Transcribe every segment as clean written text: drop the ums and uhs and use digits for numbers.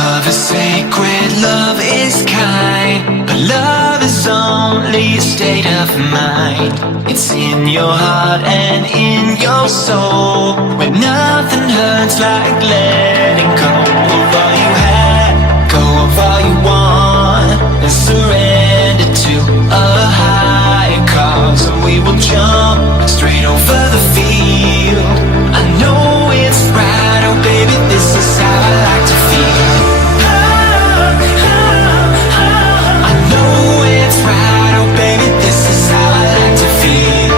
Love is sacred, love is kind, but love is only a state of mind. It's in your heart and in your soul, where nothing hurts like letting go of all you had, go of all you want, and surrender to a higher cause. And we will jump straight over the field. I know it's right, oh baby, this is how I like to feel. I know it's right, oh baby, this is how I like to feel.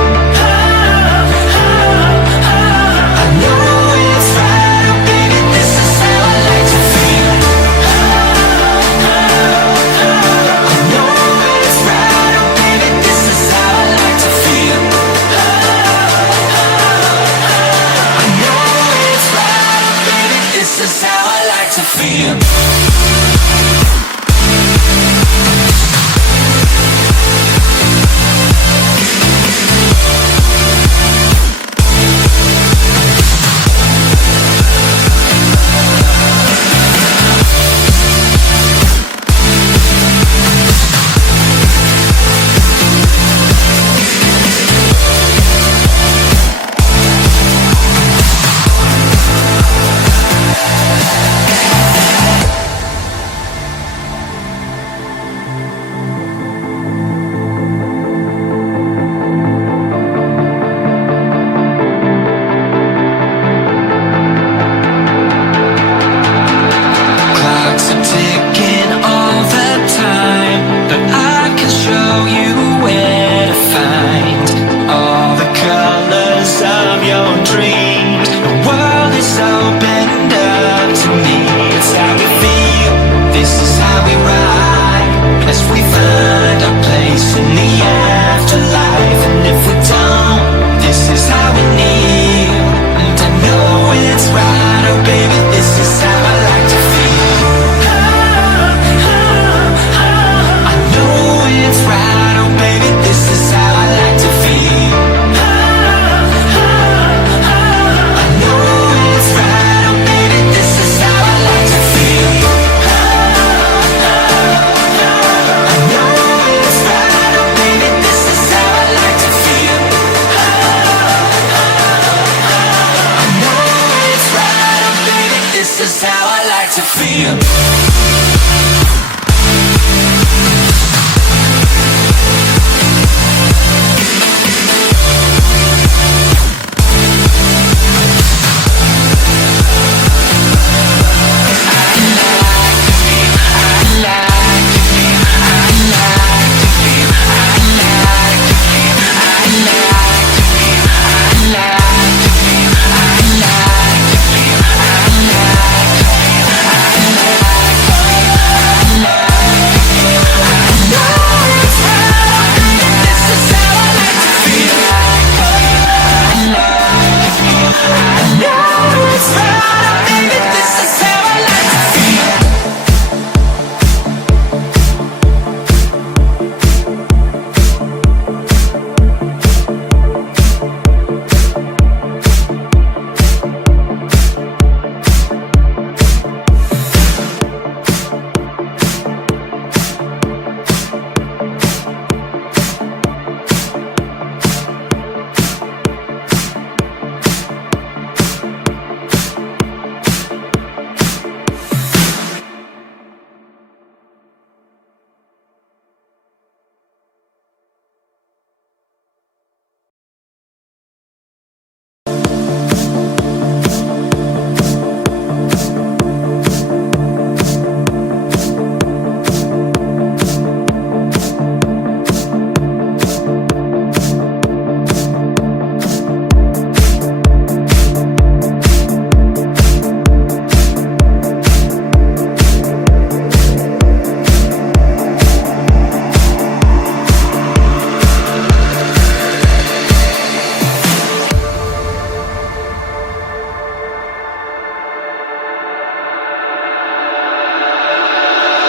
I know it's right, oh baby, this is how I like to feel. I know it's right, oh baby, this is how I like to feel. I know it's right, oh baby, this is how I like to feel.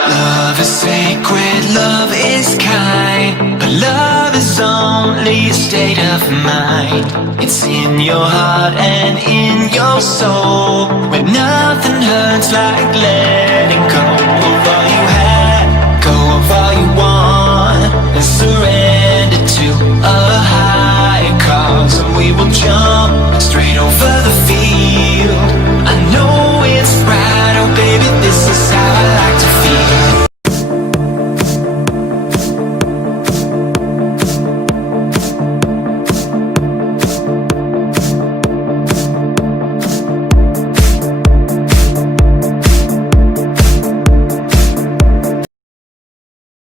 Love is sacred, love is kind, but love is only a state of mind. It's in your heart and in your soul, where nothing hurts like letting